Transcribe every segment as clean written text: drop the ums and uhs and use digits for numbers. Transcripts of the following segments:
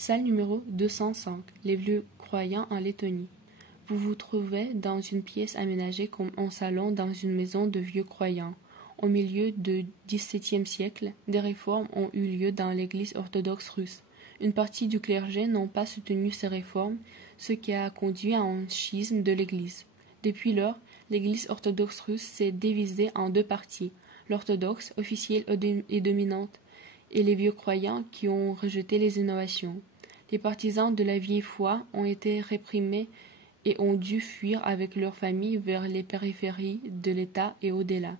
Salle numéro 205. Les vieux croyants en Lettonie. Vous vous trouvez dans une pièce aménagée comme un salon dans une maison de vieux croyants. Au milieu du XVIIe siècle, des réformes ont eu lieu dans l'Église orthodoxe russe. Une partie du clergé n'ont pas soutenu ces réformes, ce qui a conduit à un schisme de l'Église. Depuis lors, l'Église orthodoxe russe s'est divisée en deux parties, l'orthodoxe, officielle et dominante, et les vieux croyants qui ont rejeté les innovations. Les partisans de la vieille foi ont été réprimés et ont dû fuir avec leurs familles vers les périphéries de l'État et au-delà,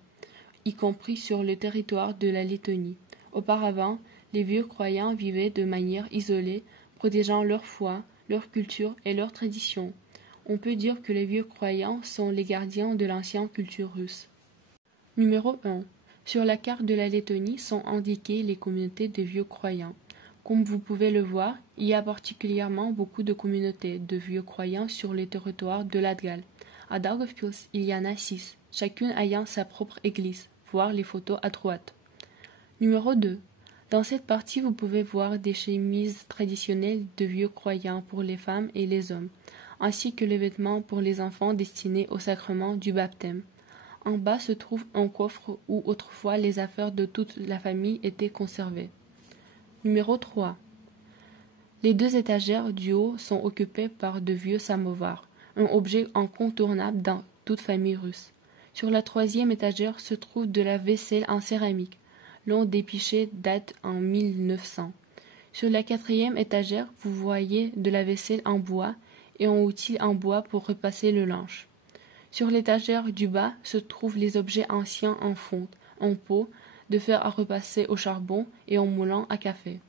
y compris sur le territoire de la Lettonie. Auparavant, les vieux croyants vivaient de manière isolée, protégeant leur foi, leur culture et leurs traditions. On peut dire que les vieux croyants sont les gardiens de l'ancienne culture russe. Numéro 1. Sur la carte de la Lettonie sont indiquées les communautés de vieux croyants. Comme vous pouvez le voir, il y a particulièrement beaucoup de communautés de vieux croyants sur le territoire de Latgale. À Daugavpils, il y en a 6, chacune ayant sa propre église. Voir les photos à droite. Numéro 2. Dans cette partie, vous pouvez voir des chemises traditionnelles de vieux croyants pour les femmes et les hommes, ainsi que les vêtements pour les enfants destinés au sacrement du baptême. En bas se trouve un coffre où autrefois les affaires de toute la famille étaient conservées. Numéro 3. Les deux étagères du haut sont occupées par de vieux samovars, un objet incontournable dans toute famille russe. Sur la troisième étagère se trouve de la vaisselle en céramique. L'un des pichets date en 1900. Sur la quatrième étagère, vous voyez de la vaisselle en bois et un outil en bois pour repasser le linge. Sur l'étagère du bas se trouvent les objets anciens en fonte, en pot, de fer à repasser au charbon et en moulin à café.